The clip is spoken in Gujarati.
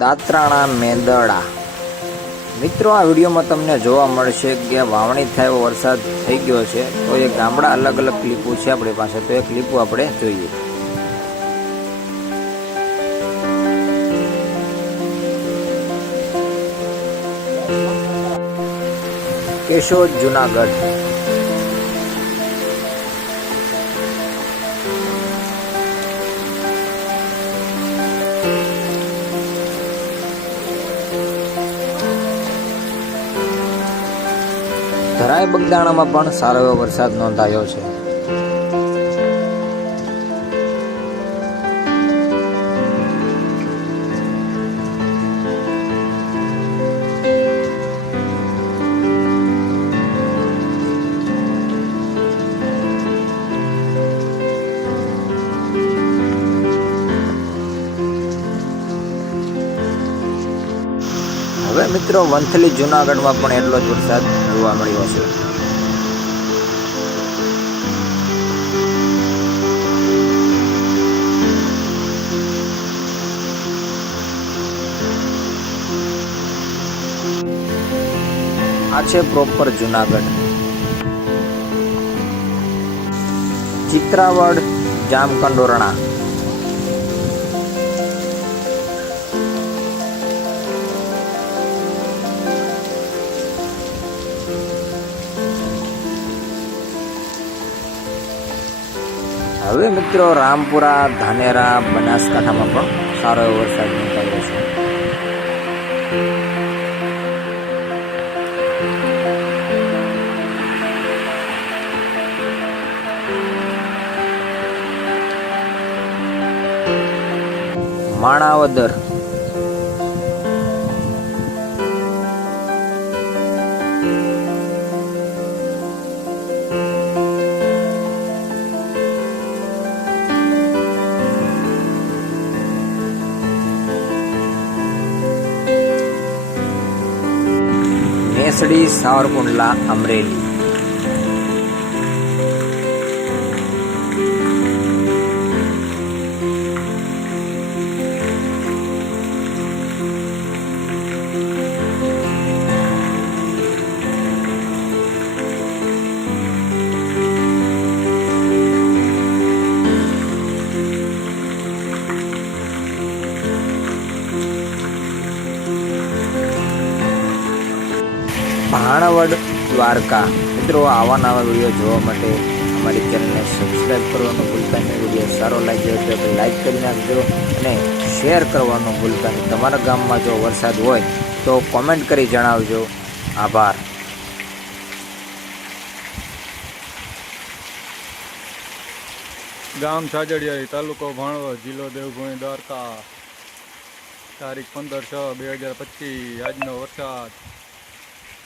દાત્રાણા મેંદરડા મિત્રો, આ વિડીયોમાં તમને જોવા મળશે કે વાવણી થાય એવો વરસાદ થઈ ગયો છે. તો એ ગામડા અલગ અલગ ક્લિપો છે આપણી પાસે, તો એ ક્લિપો આપણે જોઈએ. કેશોદ જુનાગઢ. ધરાઈ બગદાણામાં પણ સારો એવો વરસાદ નોંધાયો છે. હવે મિત્રો, વંથલી જુનાગઢમાં પણ એટલો જ વરસાદ જોવા મળ્યો છે. આ છે પ્રોપર જુનાગઢ. ચિત્રાવડ જામકંડોરણા. હવે મિત્રો, રામપુરા ધાનેરા બનાસકાંઠામાં પણ સારો એવો વરસાદ નોંધાયો છે. માણાવદર. નેસડી સાવરકુંડલા અમરેલી. ભાણવડ દ્વારકા. મિત્રો, આવા નવા વિડીયો જોવા માટે અમારી ચેનલને સબસ્ક્રાઈબ કરવાનું ભૂલતા નહીં. વિડીયો સારો લાગ્યો તો લાઈક કરી નાખજો અને શેર કરવાનું ભૂલતા નહીં. તમારા ગામમાં જો વરસાદ હોય તો કોમેન્ટ કરી જણાવજો. આભાર. ગામ છાજડિયા, તાલુકો ભાણવડ, જિલ્લો દેવભૂમિ, દ્વારકા. તારીખ 15/6/2025. આજનો વરસાદ.